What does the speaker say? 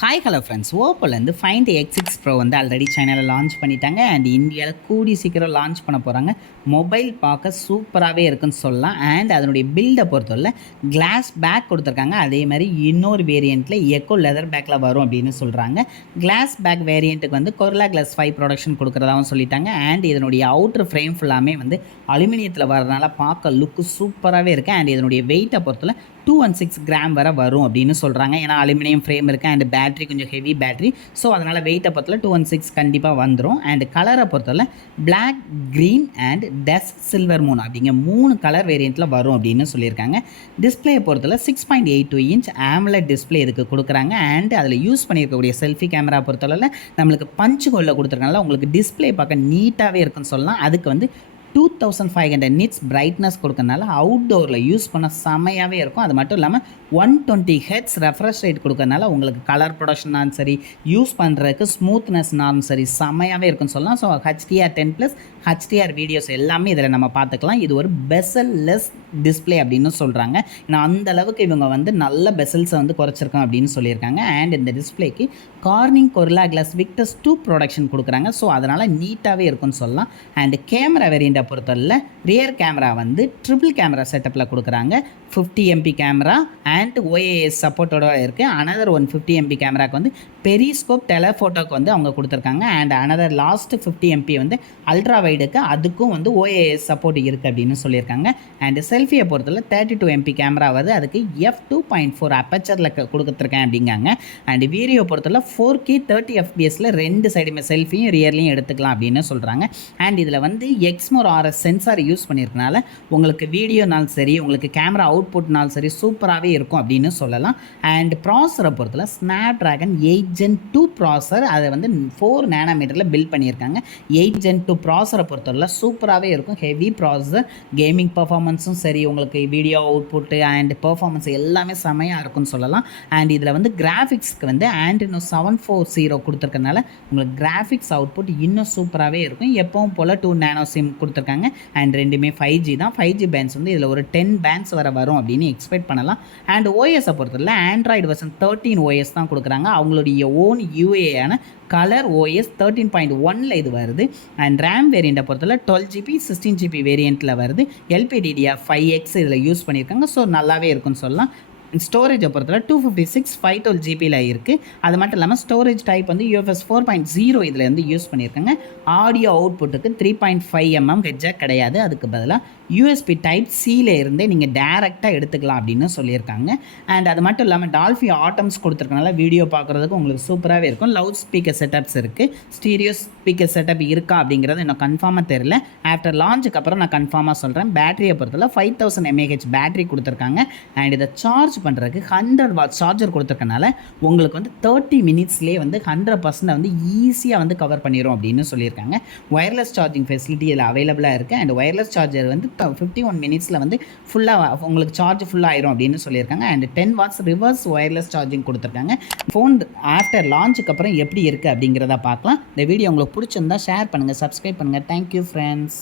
Hi hello friends, ஓப்போலேருந்து find X6 pro வந்து already சைனாவில் லான்ச் பண்ணிட்டாங்க. அண்ட் இந்தியாவில் கூடி சீக்கிரம் லான்ச் பண்ண போகிறாங்க. மொபைல் பார்க்க சூப்பராகவே இருக்குன்னு சொல்லலாம். அண்ட் அதனுடைய பில்டை பொறுத்தவரை கிளாஸ் பேக் கொடுத்துருக்காங்க. அதே மாதிரி இன்னொரு வேரியண்ட்டில் எக்கோ லெதர் பேக்கில் வரும் அப்படின்னு சொல்கிறாங்க. கிளாஸ் பேக் வேரியண்ட்டுக்கு வந்து கொர்லா கிளாஸ் 5 ப்ரொடக்ஷன் கொடுக்குறதாகவும் சொல்லிட்டாங்க. அண்ட் இதனுடைய அவுட்ரு ஃப்ரேம் ஃபுல்லாமே வந்து அலுமினியத்தில் வரதுனால பார்க்க லுக்கு சூப்பராகவே இருக்குது. அண்ட் இதனுடைய வெயிட்டை பொறுத்தவரை 216 கிராம் வரை வரும் அப்படின்னு சொல்கிறாங்க. ஏன்னா அலுமினியம் ஃப்ரேம் இருக்குது அண்ட் பேட்டரி கொஞ்சம் ஹெவி பேட்டரி. ஸோ அதனால் வெயிட்டை பொறுத்தவரை 216 கண்டிப்பாக வந்துடும். அண்ட் கலரை பொறுத்தவரை black, green and dust silver moon அப்படிங்க 3 கலர் வேரியண்ட்டில் வரும் அப்படின்னு சொல்லியிருக்காங்க. டிஸ்பிளே பொறுத்தவரை 6.82 இன்ச் AMOLED டிஸ்பிளே இதுக்கு கொடுக்குறாங்க. அண்ட் அதில் யூஸ் பண்ணியிருக்கக்கூடிய செல்ஃபி கேமரா பொறுத்தவரை நம்மளுக்கு பஞ்சு கோலில் கொடுத்துருக்கனால உங்களுக்கு டிஸ்பிளே பார்க்க நீட்டாகவே இருக்குன்னு சொல்லலாம். அதுக்கு வந்து 2500 நிட்ஸ் பிரைட்னஸ் கொடுக்கறனால அவுட்டோரில் யூஸ் பண்ண செமையாகவே இருக்கும். அது மட்டும் இல்லாமல் 120 ஹெட்ஸ் ரெஃப்ரெஷ் ரேட் கொடுக்கறனால உங்களுக்கு கலர் ப்ரொடக்ஷனாலும் சரி, யூஸ் பண்ணுறதுக்கு ஸ்மூத்னஸ்னாலும் சரி செமையாகவே இருக்குன்னு சொல்லலாம். ஸோ HDR10+, HDR வீடியோஸ் எல்லாமே இதில் நம்ம பார்த்துக்கலாம். இது ஒரு பெசல் லெஸ் டிஸ்பிளே அப்படின்னு சொல்கிறாங்க. ஏன்னா அந்த அளவுக்கு இவங்க வந்து நல்ல பெசல்ஸை வந்து குறைச்சிருக்கோம் அப்படின்னு சொல்லியிருக்காங்க. அண்ட் இந்த டிஸ்பிளேக்கு Corning Gorilla Glass Victus 2 protection கொடுக்குறாங்க. ஸோ அதனால் நீட்டாகவே இருக்குன்னு சொல்லலாம். அண்ட் கேமரா வேரியண்ட்டை பொறுத்தவரை ரியர் கேமரா வந்து ட்ரிபிள் கேமரா செட்டப்பில் கொடுக்குறாங்க. 50 MP கேமரா அண்ட் OIS சப்போர்ட்டோட இருக்குது. அனதர் 150 MP கேமராவுக்கு வந்து பெரிஸ்கோப் டெலஃபோட்டோக்கு வந்து அவங்க கொடுத்துருக்காங்க. அண்ட் அனதர் லாஸ்ட் 50 MP வந்து அல்ட்ரா வைடுக்கு அதுக்கும் வந்து OIS சப்போர்ட் இருக்குது அப்படின்னு சொல்லியிருக்காங்க. அண்ட் செல்ஃபியை பொறுத்தவரை 32 MP கேமரா வருது. அதுக்கு f2.4 அப்பச்சரில் கொடுத்துருக்கேன் அப்படிங்காங்க. அண்ட் வீடியோ பொறுத்தவரை 4K 30 FPSல 2 சைடுமே செல்ஃபியும் ரியர்லையும் எடுத்துக்கலாம் அப்படின்னு சொல்கிறாங்க. அண்ட் இதில் வந்து எக்ஸ்மோர் RS சென்சார் யூஸ் பண்ணியிருக்கனால உங்களுக்கு வீடியோனாலும் சரி, உங்களுக்கு கேமரா அவுட்புட்னாலும் சரி சூப்பராகவே இருக்கும் அப்படின்னு சொல்லலாம். அண்ட் ப்ராசரை பொறுத்தவரை ஸ்னாப்ட்ராகன் 8 Gen 2 ப்ராசர் அதை வந்து 4 நேனோமீட்டரில் பில்ட் பண்ணியிருக்காங்க. 8 Gen 2 ப்ராசரை பொறுத்தவரை சூப்பராகவே இருக்கும். ஹெவி ப்ராசர், கேமிங் பர்ஃபார்மன்ஸும் சரி, உங்களுக்கு வீடியோ அவுட்புட்டு அண்ட் பர்ஃபார்மன்ஸ் எல்லாமே செமையாக இருக்கும்னு சொல்லலாம். அண்ட் இதில் வந்து கிராஃபிக்ஸ்க்கு வந்து Adreno 740 கொடுத்துருக்கனால உங்களுக்கு கிராஃபிக்ஸ் அவுட்புட் இன்னும் சூப்பராகவே இருக்கும். எப்பவும் போல் 2 நேனோ சிம் கொடுத்துருக்காங்க. அண்ட் ரெண்டுமே 5G தான். 5G பேண்ட்ஸ் வந்து இதில் ஒரு 10 பேண்ட்ஸ் வரும் அப்படின்னு எக்ஸ்பெக்ட் பண்ணலாம். அண்ட் OS பொறுத்தவரை ஆண்ட்ராய்டு வெர்ஷன் 13 OS தான் கொடுக்குறாங்க. அவங்களுடைய ஓன் UA-யான கலர் OS 13.1 இது வருது. அண்ட் ரேம் வேரியண்ட்டை பொறுத்தவரை 12GB 16GB வேரியண்ட்டில் வருது. LPDDR5X இதில் யூஸ் பண்ணியிருக்காங்க. ஸோ நல்லாவே இருக்குன்னு சொல்லலாம். ஸ்டோரேஜை பொறுத்தவரை 256 512GB இருக்குது. அது மட்டும் இல்லாமல் ஸ்டோரேஜ் டைப் வந்து UFS 4.0 இதில் வந்து யூஸ் பண்ணியிருக்காங்க. ஆடியோ அவுட்புட்டுக்கு 3.5 mm ஹெட்ஜாக் கிடையாது. அதுக்கு பதிலாக USB டைப் Cல இருந்தே நீங்கள் டேரெக்டாக எடுத்துக்கலாம் அப்படின்னு சொல்லியிருக்காங்க. அண்ட் அது மட்டும் இல்லாமல் டால்ஃபி ஆட்டம்ஸ் கொடுத்துருக்கனால வீடியோ பார்க்குறதுக்கு உங்களுக்கு சூப்பராகவே இருக்கும். லவுட் ஸ்பீக்கர் செட்டப்ஸ் இருக்குது. ஸ்டீரியோ ஸ்பீக்கர் செட்டப் இருக்கா அப்படிங்கிறது இன்னும் கன்ஃபார்மாக தெரியல. ஆஃப்டர் லான்ச்சுக்கு அப்புறம் நான் கன்ஃபார்மாக சொல்கிறேன். பேட்டரியை பொறுத்தவரை 5000 mAh பேட்டரி கொடுத்துருக்காங்க. அண்ட் இதை சார்ஜ் பண்ணுறதுக்கு 100 வாட் சார்ஜர் கொடுத்துருக்கனால உங்களுக்கு வந்து 30 மினிட்ஸ்லேயே வந்து 100% வந்து ஈஸியாக வந்து கவர் பண்ணிடும் அப்படின்னு சொல்லியிருக்காங்க. ஒயர்லெஸ் சார்ஜிங் ஃபெசிலிட்டி இதில் அவைலபிளாக இருக்குது. அண்ட் ஒயர்லெஸ் சார்ஜர் வந்து 51 மினிட்ஸில் வந்து ஃபுல்லாக உங்களுக்கு சார்ஜ் ஃபுல்லாகிடும் அப்படின்னு சொல்லியிருக்காங்க. And 10 watts reverse wireless charging கொடுத்துருக்காங்க. ஃபோன் ஆஃப்டர் லான்ச்சுக்கு அப்புறம் எப்படி இருக்குது அப்படிங்கிறத பார்க்கலாம். இந்த வீடியோ உங்களுக்கு பிடிச்சிருந்தா ஷேர் பண்ணுங்கள், சப்ஸ்கிரைப் பண்ணுங்கள். Thank you friends.